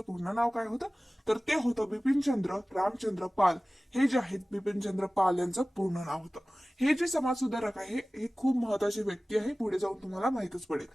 पूर्ण नाव काय होतं तर ते होतं बिपिनचंद्र रामचंद्र पाल। हे जे आहेत बिपिनचंद्र पाल यांचं पूर्ण नाव होतं। हे जे समाजसुधारक आहे हे खूप महत्वाची व्यक्ती आहे, पुढे जाऊन तुम्हाला माहितच पडेल।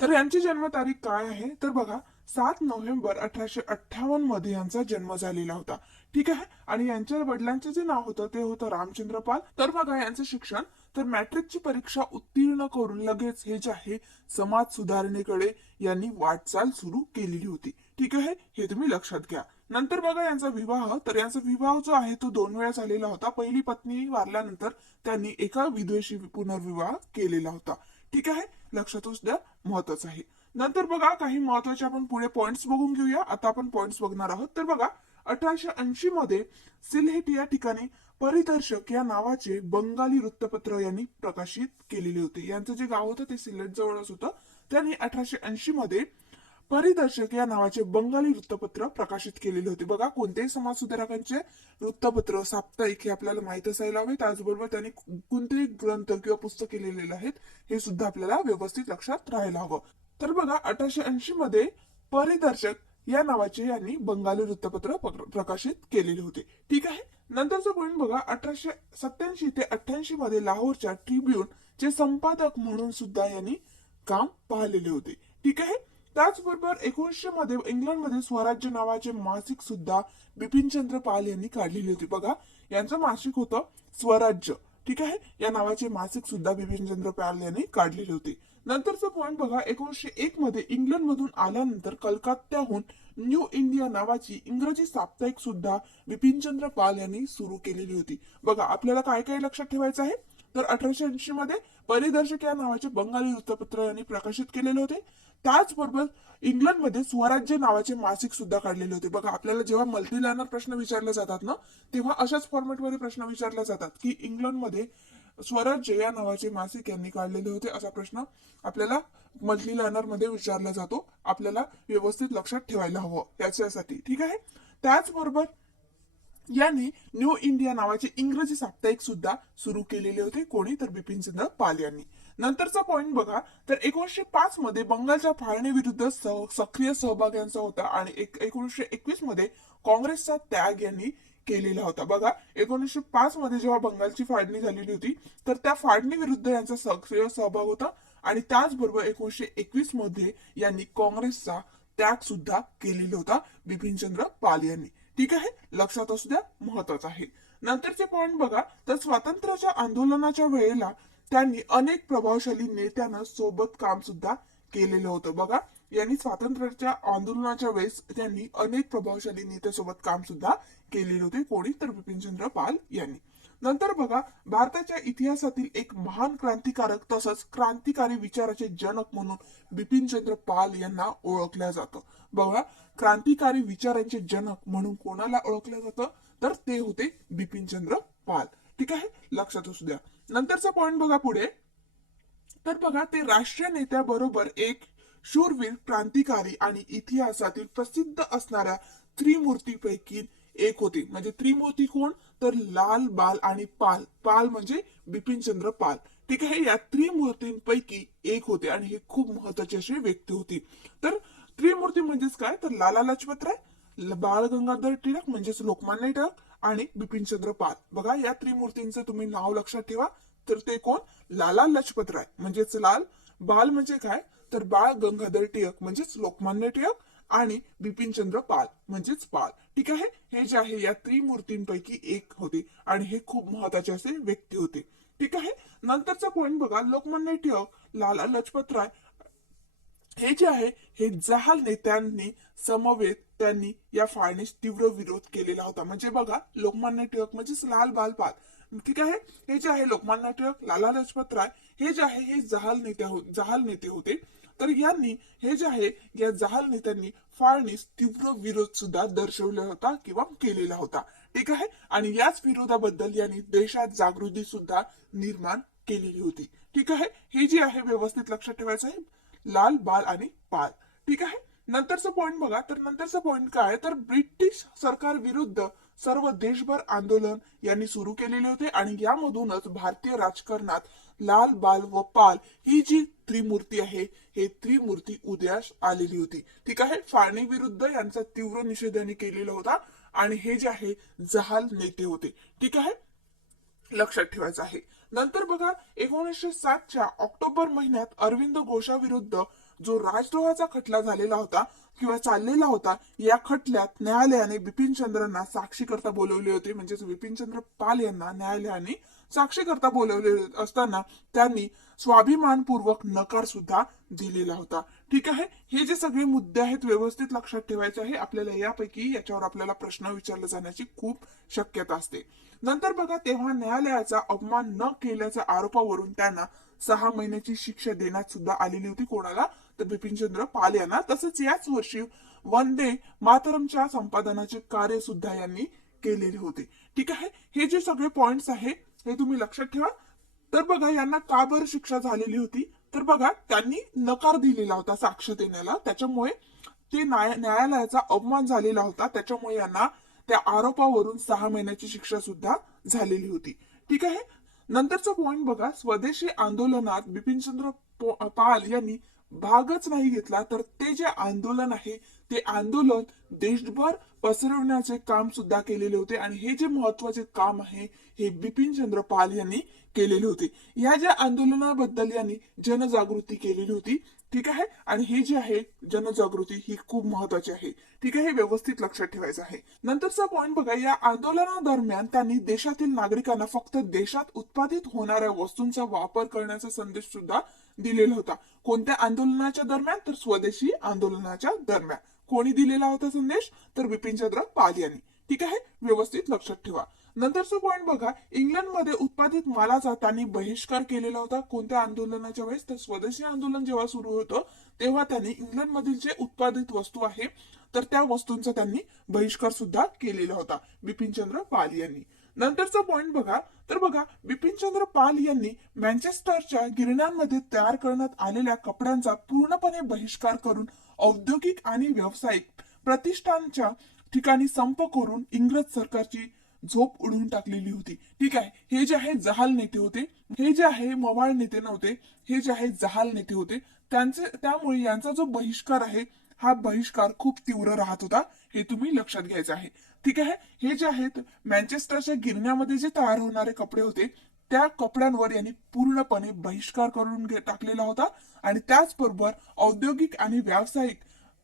तर यांची जन्मतारीख काय आहे तर बघा 7 नोव्हेंबर 1858 मध्ये यांचा जन्म झालेला होता। ठीक आहे, आणि यांच्या वडिलांचे जे नाव होतं ते होतं रामचंद्र पाल। तर बघा यांचं शिक्षण तर मॅट्रिकची परीक्षा उत्तीर्ण करून लगेच हे जे आहे समाज सुधारणेकडे यांनी वाटचाल सुरू केलेली होती। ठीक आहे, हे तुम्ही लक्षात घ्या। नंतर बघा यांचा विवाह, तर यांचा विवाह जो आहे तो 2 वेळा झालेला होता। पहिली पत्नी वारल्यानंतर त्यांनी एका विधवेशी पुनर्विवाह केलेला होता। ठीक आहे, लक्षातच द्या, महत्वाचं आहे। नंतर बघा काही महत्वाचे आपण पुढे पॉइंट्स बघून घेऊया। आता आपण पॉइंट्स बघणार आहोत। तर बघा 1880 मध्ये सिलहेट या ठिकाणी परिदर्शक या नावाचे बंगाली वृत्तपत्र यांनी प्रकाशित केलेले होते। यांचं जे गाव होतं ते सिलेट जवळच होतं। त्यांनी 1880 मध्ये परिदर्शक या नावाचे बंगाली वृत्तपत्र प्रकाशित केलेले होते। बघा कोणत्याही समाज सुधारकांचे वृत्तपत्र साप्ताहिक हे आपल्याला माहित असायला हवे। त्याचबरोबर त्यांनी कोणतेही ग्रंथ किंवा पुस्तके लिहिलेले आहेत हे सुद्धा आपल्याला व्यवस्थित लक्षात राहायला हवं। तर बघा 1880 मध्ये परिदर्शक या नावाचे यांनी बंगाली वृत्तपत्र प्रकाशित केलेले होते। ठीक आहे, नंतरचा पॉइंट बघा 1887 ते 88 मध्ये लाहोरच्या ट्रिब्यून चे संपादक म्हणून सुद्धा यांनी काम पाहिलेले होते। ठीक आहे, त्याचबरोबर 1900 मध्ये इंग्लंडमध्ये स्वराज्य नावाचे मासिक सुद्धा बिपिनचंद्र पाल यांनी काढलेले होते। बघा यांचं मासिक होतं स्वराज्य। ठीक आहे, या नावाचे मासिक सुद्धा बिपिनचंद्र पाल यांनी काढलेले होते। नंतरचा पॉइंट बघा 1901 मध्ये इंग्लंड मधून आल्यानंतर कलकत्त्याहून न्यू इंडिया नावाची इंग्रजी साप्ताहिक सुद्धा बिपिनचंद्र पाल यांनी सुरू केलेली होती। बघा आपल्याला काय काय लक्षात ठेवायचं आहे तर 1880 मध्ये परिदर्शक या नावाचे बंगाली वृत्तपत्र यांनी प्रकाशित केलेले होते। त्याचबरोबर इंग्लंडमध्ये स्वराज्य नावाचे मासिक सुद्धा काढलेले होते। बघा आपल्याला जेव्हा मल्टी लायनर प्रश्न विचारले जातात ना तेव्हा अशाच फॉर्मॅटमध्ये प्रश्न विचारले जातात की इंग्लंडमध्ये स्वराज्य या नावाचे मासिक यांनी काढलेले होते, असा प्रश्न आपल्याला मल्टी लायनर मध्ये विचारला जातो। आपल्याला व्यवस्थित लक्षात ठेवायला हवं याच्यासाठी। ठीक आहे, त्याचबरोबर यांनी न्यू इंडिया नावाचे इंग्रजी साप्ताहिक सुद्धा सुरू केलेले होते। कोणी तर बिपिनचंद्र पाल यांनी। नंतरचा पॉइंट बघा तर 1905 मध्ये बंगालच्या फाळणी विरुद्ध सक्रिय सहभाग यांचा होता आणि 1921 मध्ये काँग्रेसचा त्याग यांनी केलेला होता। बघा 1905 मध्ये जेव्हा बंगालची फाळणी झालेली होती तर त्या फाळणी विरुद्ध यांचा सक्रिय सहभाग होता आणि त्याचबरोबर 1921 मध्ये यांनी काँग्रेसचा त्याग सुद्धा केलेला होता बिपिनचंद्र पाल यांनी। ठीक आहे, लक्षात असू द्या, महत्वाचं आहे। नंतरचे पॉइंट बघा तर स्वातंत्र्याच्या आंदोलनाच्या वेळेला त्यांनी अनेक प्रभावशाली नेत्यांना सोबत काम सुद्धा केलेलं होतं। बघा यांनी स्वातंत्र्याच्या आंदोलनाच्या वेळेस त्यांनी अनेक प्रभावशाली नेत्यासोबत काम सुद्धा केलेले होते। कोणी तर बिपिनचंद्र पाल यांनी। नंतर बघा भारताच्या इतिहासातील एक महान क्रांतिकारक तसंच क्रांतिकारी विचाराचे जनक म्हणून बिपिनचंद्र पाल यांना ओळखलं जातं। बघा क्रांतिकारी विचारांचे जनक म्हणून कोणाला ओळखलं जातं तर ते होते बिपिनचंद्र पाल। ठीक आहे, लक्षात असू द्या। नंतरचा पॉइंट बघा पुढे तर बघा ते राष्ट्रीय नेत्याबरोबर एक शूरवीर क्रांतिकारी आणि इतिहासातील प्रसिद्ध असणाऱ्या त्रिमूर्तीपैकी एक होते। म्हणजे त्रिमूर्ती कोण तर लाल बाल आणि पाल। पाल म्हणजे बिपिनचंद्र पाल। ठीक आहे, या त्रिमूर्तींपैकी एक होते आणि हे खूप महत्वाची अशी व्यक्ती होती। तर त्रिमूर्ती म्हणजेच काय तर लाला लजपत राय, बाळ गंगाधर टिळक म्हणजेच लोकमान्य टिळक आणि बिपिनचंद्र पाल। बघा या त्रिमूर्तींचं तुम्ही नाव लक्षात ठेवा। तर ते कोण लाला लजपत राय म्हणजेच लाल, बाल म्हणजे काय तर बाळ गंगाधर टिळक म्हणजेच लोकमान्य टिळक आणि बिपिनचंद्र पाल म्हणजेच पाल। ठीक आहे, हे जे आहे या त्रिमूर्तींपैकी एक होते आणि हे खूप महत्वाचे असे व्यक्ती होते। ठीक आहे, नंतरचा पॉइंट बघा लोकमान्य टिळक, लाला लजपत राय हे जे आहे हे जहाल नेत्यांनी समवेत त्यांनी या फाळणीस तीव्र विरोध केलेला होता। म्हणजे बघा लोकमान्य टिळक म्हणजेच लाल बाल पाल। ठीक आहे, हे जे आहे लोकमान्य टिळक, लाला लजपत राय हे जे आहे हे जहाल नेते होते। तर यांनी हे जे आहे या जहाल नेत्यांनी फाळणीस तीव्र विरोध सुद्धा दर्शवला होता किंवा केलेला होता। ठीक आहे, आणि याच विरोधाबद्दल यांनी देशात जागृती सुद्धा निर्माण केलेली होती। ठीक आहे, हे जे आहे व्यवस्थित लक्षात ठेवायचं आहे, लाल बाल आणि पाल। ठीक आहे, नंतरचा पॉइंट बघा तर नंतरचा पॉइंट काय तर ब्रिटिश सरकार विरुद्ध सर्व देशभर आंदोलन यांनी सुरू केलेले होते आणि यामधूनच भारतीय राजकारणात लाल बाल व पाल ही जी त्रिमूर्ती आहे हे त्रिमूर्ती उदयास आलेली होती. ठीक आहे. फाळणी विरुद्ध यांचा तीव्र निषेध यांनी केलेला होता आणि हे जे आहे जहाल नेते होते. ठीक आहे, लक्षात ठेवायचं आहे. नंतर बघा 1907च्या ऑक्टोबर महिन्यात अरविंद घोषाविरुद्ध जो राजद्रोहाचा खटला झालेला होता किंवा चाललेला होता, या खटल्यात न्यायालयाने बिपिनचंद्रांना साक्षीकर्ता बोलवले होते. म्हणजेच बिपिनचंद्र पाल यांना न्यायालयाने साक्षीकर्ता बोलवले असताना त्यांनी स्वाभिमानपूर्वक नकार सुद्धा दिलेला होता. ठीक आहे. हे जे सगळे मुद्दे आहेत व्यवस्थित लक्षात ठेवायचे आहे आपल्याला. यापैकी याच्यावर आपल्याला प्रश्न विचारले जाण्याची खूप शक्यता असते. नंतर बघा तेव्हा न्यायालयाचा अपमान न केल्याच्या आरोपावरून त्यांना 6 महिन्याची शिक्षा देण्यात सुद्धा आलेली होती. कोणाला? तर बिपिनचंद्र पाल यांना. तसंच याच वर्षी वंदे मातरमच्या संपादनाचे कार्य सुद्धा यांनी केलेले होते. ठीक आहे. हे जे सगळे पॉइंट्स आहे हे तुम्ही लक्षात ठेवा. तर बघा यांना का बरं शिक्षा झालेली होती, तर बघा त्यांनी नकार दिलेला होता साक्ष देण्याला, त्याच्यामुळे ते न्यायालयाचा अपमान झालेला होता, त्याच्यामुळे यांना त्या आरोपावरून 6 महिन्याची शिक्षा सुद्धा झालेली होती. ठीक आहे. नंतरचा पॉइंट बघा, स्वदेशी आंदोलनात बिपिनचंद्र पाल यांनी भागच नाही घेतला, तर ते जे आंदोलन आहे ते आंदोलन देशभर पसरवण्याचे काम सुद्धा केलेले होते आणि हे जे महत्वाचे काम आहे हे बिपिनचंद्र पाल यांनी केलेले होते. या ज्या आंदोलनाबद्दल यांनी जनजागृती केलेली होती. ठीक आहे. आणि हे जे आहे जनजागृती ही खूप महत्वाची आहे. ठीक आहे, हे व्यवस्थित लक्षात ठेवायचं आहे. नंतरचा पॉइंट बघा, या आंदोलनादरम्यान त्यांनी देशातील नागरिकांना फक्त देशात उत्पादित होणाऱ्या वस्तूंचा वापर करण्याचा संदेश सुद्धा दिलेला होता. कोणत्या आंदोलनाच्या दरम्यान? तर स्वदेशी आंदोलनाच्या दरम्यान. कोणी दिलेला होता संदेश? तर बिपिनचंद्र पाल यांनी. ठीक आहे, व्यवस्थित लक्षात ठेवा. नंतरचा पॉइंट बघा, इंग्लंडमध्ये उत्पादित मालाचा त्यांनी बहिष्कार केलेला होता. कोणत्या आंदोलनाच्या वेळेस? तर स्वदेशी आंदोलन जेव्हा सुरू होतं तेव्हा त्यांनी इंग्लंडमधील जे उत्पादित वस्तू आहे तर त्या वस्तूंचा त्यांनी बहिष्कार सुद्धा केलेला होता बिपिनचंद्र पाल यांनी. नंतरचा पॉइंट बघा, तर बघा बिपिनचंद्र पाल यांनी मँचेस्टरच्या गिरण्यांमध्ये तयार करण्यात आलेल्या कपड्यांचा पूर्णपणे बहिष्कार करून औद्योगिक आणि व्यावसायिक प्रतिष्ठानच्या ठिकाणी संप करून इंग्रज सरकारची झोप उडवून टाकलेली होती. ठीक आहे. हे जे आहे जहाल नेते होते, हे जे आहे मवाळ नेते नव्हते, हे जे आहे जहाल नेते होते. त्यामुळे यांचा जो बहिष्कार आहे हा बहिष्कार खूप तीव्र राहत होता, हे तुम्ही लक्षात घ्यायचं आहे. ठीक आहे. हे जे आहेत मँचेस्टरच्या गिरण्यामध्ये जे तयार होणारे कपडे होते त्या कपड्यांवर यांनी पूर्णपणे बहिष्कार करून टाकलेला होता आणि त्याचबरोबर औद्योगिक आणि व्यावसायिक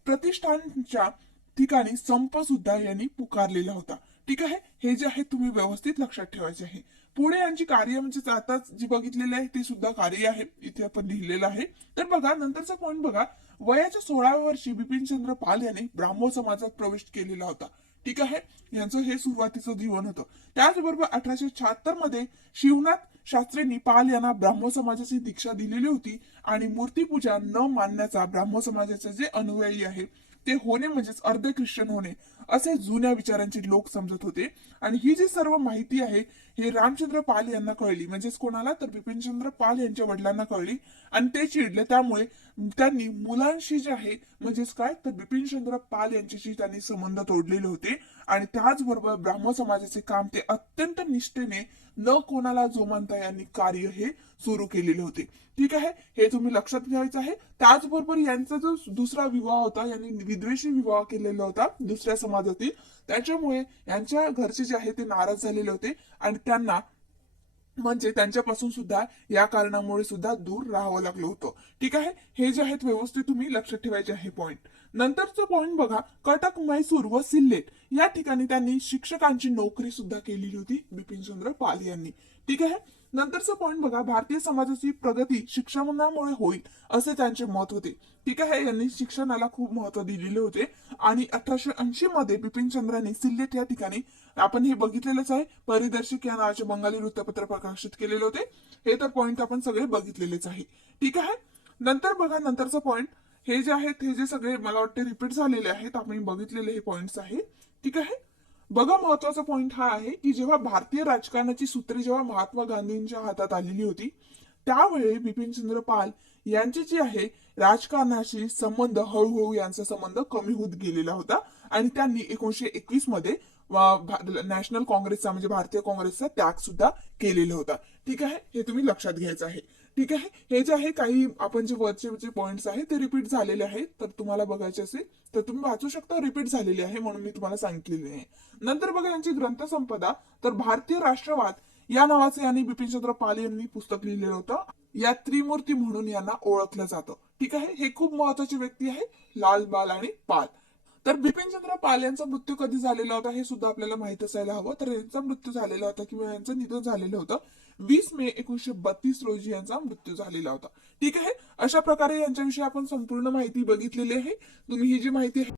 प्रतिष्ठानच्या ठिकाणी संप सुद्धा यांनी पुकारलेला होता. ठीक आहे. हे जे आहे तुम्ही व्यवस्थित लक्षात ठेवायचे आहे. पुढे यांची कार्य म्हणजे आता जी बघितलेली आहे ते सुद्धा कार्य आहे, इथे आपण लिहिलेलं आहे. तर बघा नंतरचा पॉइंट बघा, वयाच्या 16व्या वर्षी बिपिनचंद्र पाल यांनी ब्राह्मो समाजात प्रवेश केलेला होता. ठीक आहे. यांचं हे सुरुवातीचं जीवन होतं. त्याचबरोबर 1876 मध्ये शिवनाथ शास्त्रींनी पाल यांना ब्राह्मो समाजाची दीक्षा दिलेली होती आणि मूर्तीपूजा न मानण्याचा ब्राह्मो समाजाचे जे अनुयायी आहे ते होणे म्हणजेच अर्ध ख्रिश्चन होणे असे जुन्या विचारांचे लोक समजत होते. आणि ही जी सर्व माहिती आहे हे रामचंद्र पाल यांना कळली. म्हणजेच कोणाला? तर बिपिनचंद्र पाल यांच्या वडिलांना कळली आणि ते चिडले. त्यामुळे त्यांनी मुलांशी जे आहे म्हणजेच काय तर बिपिनचंद्र पाल यांच्याशी त्यांनी संबंध तोडलेले होते आणि त्याचबरोबर ब्राह्मण समाजाचे काम ते अत्यंत निष्ठेने न कोणाला जोमानता यांनी कार्य हे सुरू केलेले होते. ठीक आहे. हे तुम्ही लक्षात घ्यायचं आहे. त्याचबरोबर यांचा जो दुसरा विवाह होता, यांनी विद्वेषी विवाह केलेला होता दुसऱ्या समाजातील, त्याच्यामुळे यांच्या घरचे जे आहे ते नाराज झालेले होते आणि त्यांना म्हणजे त्यांच्यापासून सुद्धा या कारणामुळे सुद्धा दूर राहावं लागलं होतं. ठीक आहे. हे जे आहेत व्यवस्थित तुम्ही लक्षात ठेवायचे आहे पॉइंट. नंतरचं पॉइंट बघा, कटक, मैसूर व सिल्लेट या ठिकाणी त्यांनी शिक्षकांची नोकरी सुद्धा केलेली होती बिपिनचंद्र पाल यांनी. ठीक आहे. नंतरचं पॉइंट बघा, भारतीय समाजाची प्रगती शिक्षणामुळे होईल असे त्यांचे मत होते. ठीक आहे. यांनी शिक्षणाला खूप महत्व दिलेले होते आणि 1880 मध्ये बिपिनचंद्रांनी सिल्लेट या ठिकाणी, आपण हे बघितलेलंच आहे, परिदर्शक या नावाचे बंगाली वृत्तपत्र प्रकाशित केलेले होते. हे तर पॉइंट आपण सगळे बघितलेलेच आहे. ठीक आहे. नंतर बघा नंतरचं पॉइंट, हे जे आहेत हे जे सगळे मला वाटते रिपीट झालेले आहेत, आपण बघितलेले हे पॉइंट्स आहे. ठीक आहे. बघा महत्वाचा पॉइंट हा आहे की जेव्हा भारतीय राजकारणाची सूत्रे जेव्हा महात्मा गांधींच्या हातात आलेली होती त्यावेळी बिपिनचंद्र पाल यांचे जे आहे राजकारणाशी संबंध हळूहळू यांचा संबंध कमी होत गेलेला होता आणि त्यांनी 1921 मध्ये नॅशनल काँग्रेसचा म्हणजे भारतीय काँग्रेसचा त्याग सुद्धा केलेला होता. ठीक आहे, हे तुम्ही लक्षात घ्यायचं आहे. ठीक आहे, हे जे आहे काही आपण जे वरचे जे पॉइंट्स आहेत ते रिपीट झालेले आहेत, तर तुम्हाला बघायचे असेल तर तुम्ही वाचू शकता. रिपीट झालेले आहे म्हणून मी तुम्हाला सांगितलेले आहे. नंतर बघा यांची ग्रंथसंपदा, तर भारतीय राष्ट्रवाद या नावाचे यांनी बिपिनचंद्र पाल यांनी पुस्तक लिहिलेलं होतं. या त्रिमूर्ती म्हणून यांना ओळखलं जातं. ठीक आहे, हे खूप महत्वाची व्यक्ती आहे, लाल बाल आणि पाल. तर बिपिनचंद्र पाल यांचा मृत्यू कधी झालेला होता हे सुद्धा आपल्याला माहित असायला हवं. तर यांचा मृत्यू झालेला होता किंवा यांचं निधन झालेलं होतं 20 मे 1932 रोजी यांचा मृत्यू झालेला होता. ठीक आहे, अशा प्रकारे यांच्याविषयी आपण संपूर्ण माहिती बघितलेली आहे. तुम्ही ही जी माहिती आहे